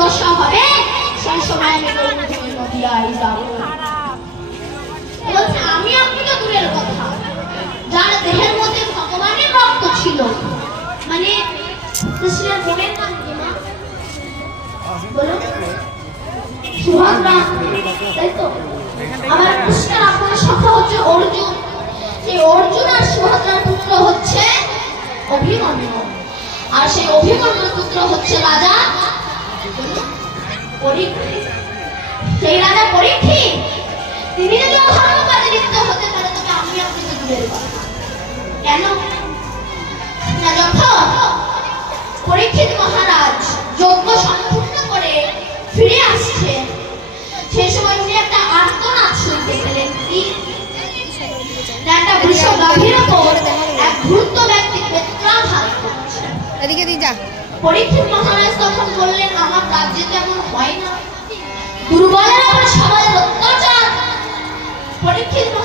দশা হবে সেই সময় আমি নদিয়ায় যাব। বলছে আমি আপনি তো দূরের কথা, যার দেহের মধ্যে ভগবানের রক্ত ছিল, মানে কৃষ্ণের বোনের নাম কি মা বলো? সুভদ্রা, তাই তো? আমার কৃষ্ণের আপনার সখা হচ্ছে অর্জুন, সেই অর্জুন আর সুভদ্রার পুত্র হচ্ছে অভিমন্যু, আর সেই অভিমন্যুর পুত্র হচ্ছে রাজা পরীক্ষিত। সেই রাজা পরীক্ষিত তিনি যদি অধর্ম কাজে লিপ্ত হতে পারে তবে আমি আপনি তো দূরের কথা। কেন না, যখন পরীক্ষিত মহারাজ যজ্ঞ সম্পূর্ণ করে ফিরে আসছে সেই সময় উনি একটা আর্তনাদ শুনতে পেলেন। কি? একটা বৃষভ গাভীর উপর এক ভূত ব্যক্তি বেত্রাঘাত করছে। এদিকে দিয়ে যা। পরীক্ষিত মহারাজ তখন বললেন আমার রাজ্যে তেমন হয় না,